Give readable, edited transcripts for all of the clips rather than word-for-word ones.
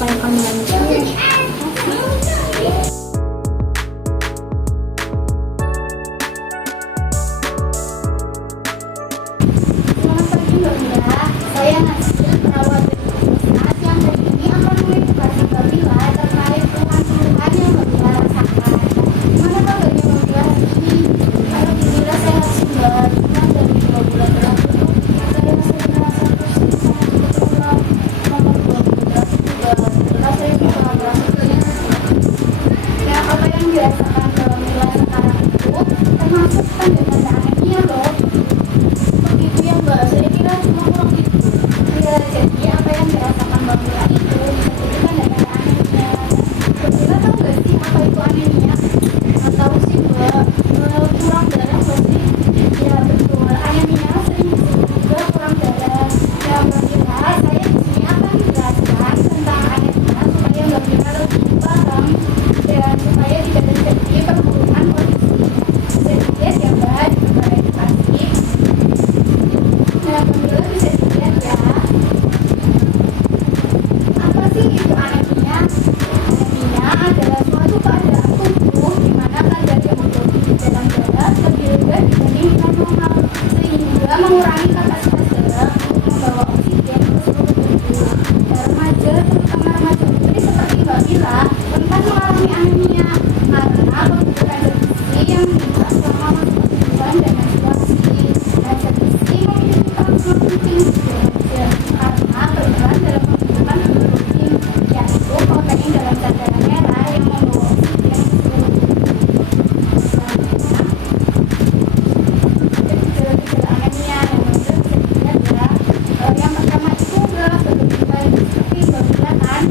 apa yang kamu lanjut. Selamat pagi Mbak Mila, saya Nasil, perawat Universitas yang hari ini akan mengedukasi Mbak Mila terkait keluhan-keluhan yang Mbak Mila rasakan. Gimana kabarnya Mbak Mila hari ini? Alhamdulillah sehat sih Mbak, cuma dari 2 bulan terakhir tuh saya sering merasa pusing sama kebetulan nomor 2 bulan terakhir juga setelah saya bisa merasa kenyang. Nah, apa yang dirasakan Mbak Mila sekarang itu termasuk tanda-tanda anemia loh. Begitu ya Mbak, saya kira cuma kurang itu. Ya, jadi apa yang dirasakan Mbak Mila itu bisa jadi tanda-tanda anemia. Mbak Mila tahu nggak sih apa itu anemia? Nggak tahu sih Mbak, kurang darah nggak sih? Ya betul, anemia sering disebut juga kurang darah. Ya Mbak Mila, saya di sini akan menjelaskan tentang anemia supaya Mbak Mila lebih paham dan supaya tidak terjadi perburukan kondisinya. Sedikit ya Mbak, di edukasi. Nah, Mbak Mila bisa dilihat ya. Apa sih itu anemia? Anemia adalah suatu keadaan tubuh di mana kadar hemoglobin di dalam darah lebih rendah dibandingkan normal, sehingga mengurangi kapasitas darah untuk membawa oksigen ke seluruh tubuh. Remaja, terutama remaja putri seperti Mbak Mila, rentan mengalami anemia karena kebutuhan zat besi yang meningkat selama masa pertumbuhan dan menstruasi. Nah, zat besi memiliki peran sangat penting di remaja karena berperan dalam pembentukan hemoglobin, yaitu protein dalam zat darah merah yang membawa oksigen ke seluruh tubuh. Selanjutnya, gejala-gejala anemia yang bisa dilihat ya. Yang pertama itu adalah batuk seperti Mbak Mila kan.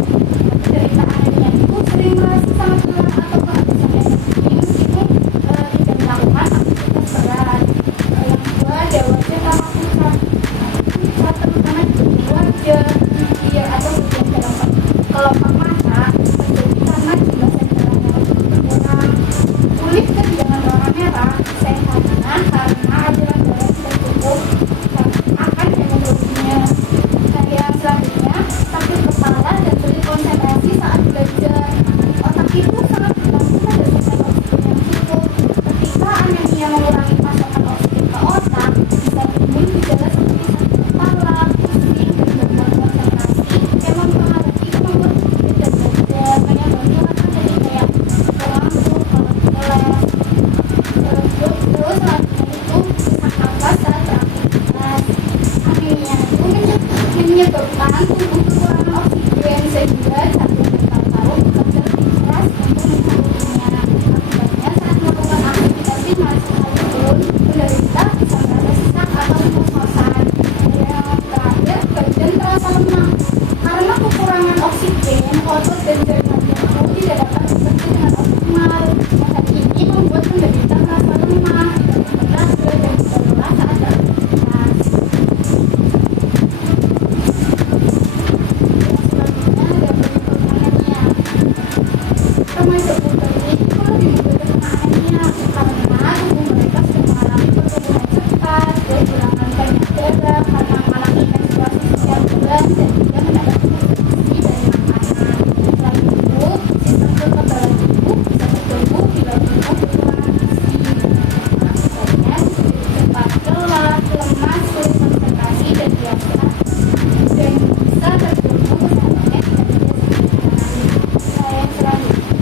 Penderita anemia itu sering merasa sangat lelah atau kehabisan energi meskipun tidak melakukan aktivitas berat. Yang kedua ada wajah tampak pucat, terutama di bagian wajah, bibir atau bagian dalam kelopak mata, terjadi karena jumlah sel darahnya berkurang. Kulit kehilangan warna merah, sehatnya karena aliran darah tidak cukup akan hemoglobinnya. Nah, yang selanjutnya sakit kepala dan sulit konsentrasi saat belajar. Otak itu sangat bergantung pada suplai oksigen yang cukup. Ketika anemia mengurangi pasokan oksigen ke otak, bisa timbul gejala seperti sakit kepala, pusing, dan gangguan konsentrasi yang mempengaruhi kemampuan berpikir dan belajar. Kayak banyak kan jadi kayak ngantuk, kalau kelas. Terus selanjutnya itu sesak nafas saat beraktivitas. Anemia itu menyebabkan tubuh kekurangan oksigen sehingga jantung dan paru-paru bekerja lebih keras untuk menghasilkannya. Akibatnya saat melakukan aktivitas ringan sekalipun, penderita bisa merasa sesak atau ngos-ngosan. Yang terakhir, badan terasa lemah. Karena kekurangan oksigen, otot dan jaringan jantung tidak dapat bekerja dengan optimal. Hal ini membuat penderita merasa lemah, tidak tenaga, dan juga lelah saat beraktivitas. Selanjutnya ada penyebab anemia. Remaja putri itu lebih mudah terkena anemia karena tubuh mereka sedang mengalami pertumbuhan cepat, kehilangan banyak darah karena mengalami menstruasi setiap bulan dan tidak mendapatkan zat besi dari makanan. Selain itu, sistem kekebalan tubuh bisa terganggu bila mereka kekurangan gizi. Akibatnya cepat lelah, lemas, sulit konsentrasi dan biasa dan bisa terganggu kesehatannya jika tidak segera ditangani. Yang selanjutnya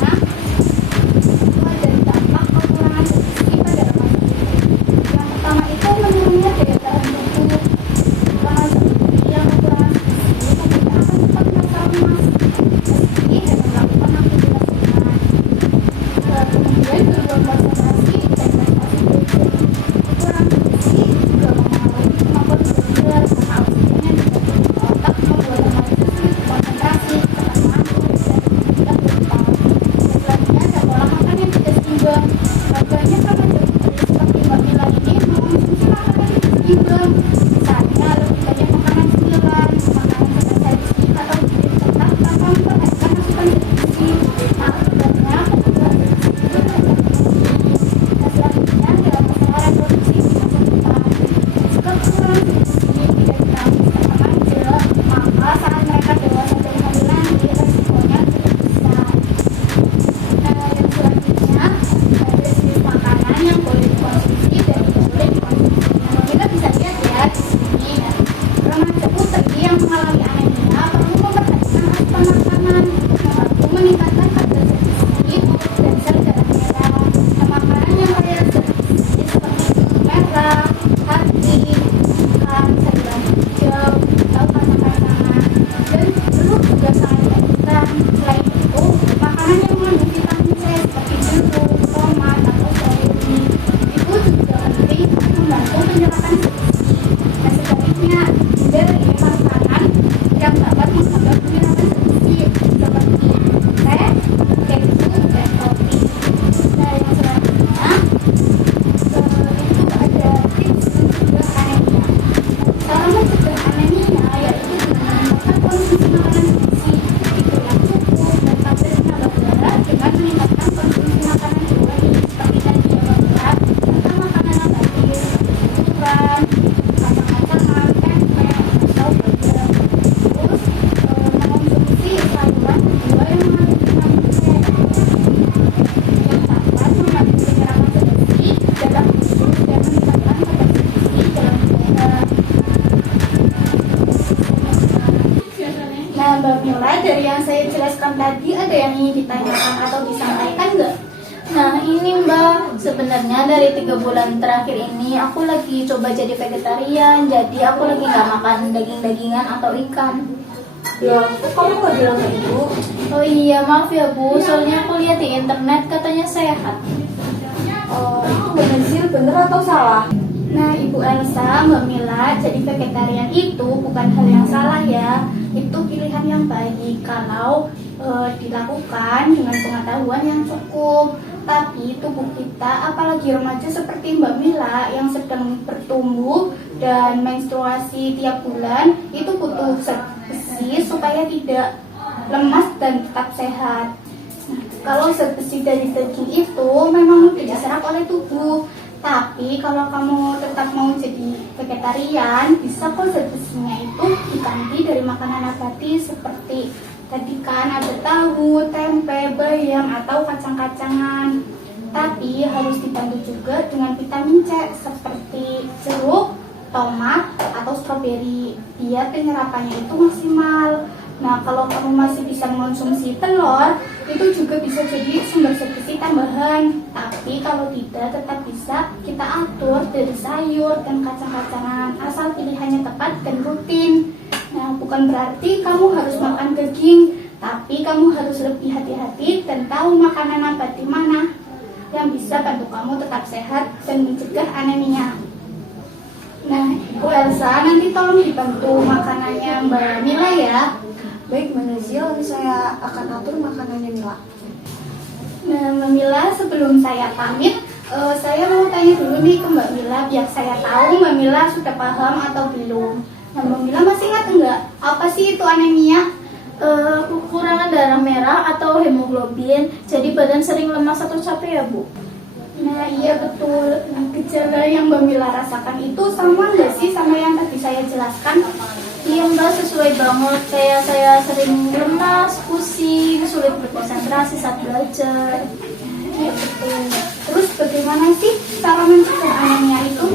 itu ada dampak kekurangan zat besi pada remaja putri. Yang pertama itu menurunnya daya tahan tubuh. Remaja putri yang kekurangan zat besi tentunya akan cepat merasa lemas meski dalam melakukan aktivitas ringan. Kemudian gangguan konsentrasi dan prestasi belajar. Kekurangan zat besi juga mempengaruhi kemampuan belajar karena oksigen yang tidak cukup ke otak membuat remaja sulit konsentrasi, cepat ngantuk, dan mudah lupa. Selanjutnya ada pola makan yang tidak seimbang. Banyak remaja putri seperti Mbak Mila ini mengonsumsi makanan yang tidak seimbang. Misalnya lebih banyak makanan cemilan, makanan cepat saji, atau gizi tetap tanpa memperhatikan asupan zat besi. Nah, akibatnya kebutuhan zat besi itu tidak terpenuhi. Nah, selanjutnya adalah masalah reproduksi di masa depan. Jika kekurangan zat besi tidak ditangani sejak remaja, maka saat mereka dewasa dan hamil nanti resiko dari yang saya jelaskan tadi ada yang ingin ditanyakan atau disampaikan nggak? Nah ini Mbak, sebenarnya dari 3 bulan terakhir ini aku lagi coba jadi vegetarian. Jadi aku lagi nggak makan daging-dagingan atau ikan. Ya, kok kamu nggak bilang kayak gitu? Oh iya maaf ya Bu, soalnya aku lihat di internet katanya sehat. Itu Mbak Nazil bener atau salah? Nah Ibu Elsa, Mbak Mila, jadi vegetarian itu bukan hal yang salah ya. Itu pilihan yang baik kalau dilakukan dengan pengetahuan yang cukup. Tapi tubuh kita, apalagi remaja seperti Mbak Mila yang sedang bertumbuh dan menstruasi tiap bulan, itu butuh zat besi supaya tidak lemas dan tetap sehat. Nah, kalau zat besi dari daging itu memang mudah diserap oleh tubuh. Tapi kalau kamu tetap mau jadi vegetarian, bisa kok zat besinya itu diganti dari makanan nabati seperti tadi kan ada tahu, tempe, bayam, atau kacang-kacangan. Tapi harus dibantu juga dengan vitamin C seperti jeruk, tomat, atau stroberi biar penyerapannya itu maksimal. Nah, kalau kamu masih bisa mengonsumsi telur, itu juga bisa jadi sumber zat besi tambahan. Tapi kalau tidak, tetap bisa kita atur dari sayur dan kacang-kacangan, asal pilihannya tepat dan rutin. Nah, bukan berarti kamu harus makan daging, tapi kamu harus lebih hati-hati dan tahu makanan nabati mana yang bisa bantu kamu tetap sehat dan mencegah anemia. Nah, Bu Elsa, nanti tolong dibantu makanannya Mbak Mila ya. Baik Mbak Nazil, saya akan atur makanannya Mila. Nah, Mbak Mila, sebelum saya pamit, saya mau tanya dulu nih ke Mbak Mila biar saya tahu Mbak Mila sudah paham atau belum. Nah, Mbak Mila masih ingat enggak apa sih itu anemia? Kekurangan darah merah atau hemoglobin, jadi badan sering lemas atau capek ya Bu? Nah iya betul. Nah, gejala yang Mbak Mila rasakan itu sama nggak sih sama yang tadi saya jelaskan? Iya Mbak, sesuai banget. Kayak saya sering lemas, pusing, sulit berkonsentrasi saat belajar. Iya betul. Terus bagaimana sih cara mencegah anemia itu?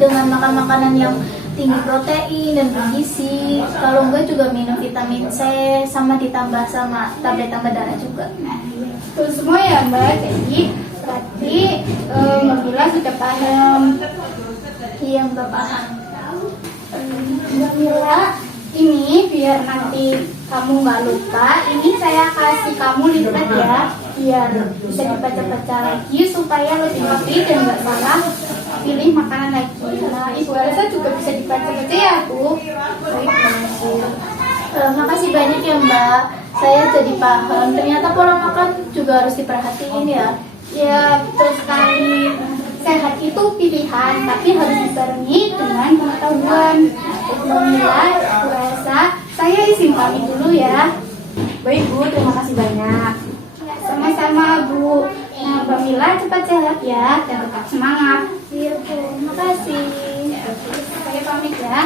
Dengan makan makanan yang tinggi protein dan bergizi. Kalau enggak juga minum vitamin C, sama ditambah sama tablet tambah darah juga. Nah iya betul semua ya Mbak. Jadi berarti Mbak Mila sudah paham. Iya Mbak paham. Mbak Mila, ini biar nanti kamu nggak lupa, ini saya kasih kamu lipat ya, biar bisa dibaca-baca lagi supaya lebih ngerti dan nggak salah pilih makanan lagi. Nah, Ibu Elsa juga bisa dibaca-baca ya Bu. Makasih banyak ya Mbak. Saya jadi paham. Ternyata pola makan juga harus diperhatiin ya. Ya betul sekali. Sehat itu pilihan, tapi harus dibarengi dengan pengetahuan. Mbak Mila, Bu Elsa, saya izin pamit dulu ya. Baik Bu, terima kasih banyak. Ya, sama-sama Bu. Nah, Mbak Mila cepat sehat ya dan tetap semangat. Iya Bu, makasih. Ya, saya pamit ya.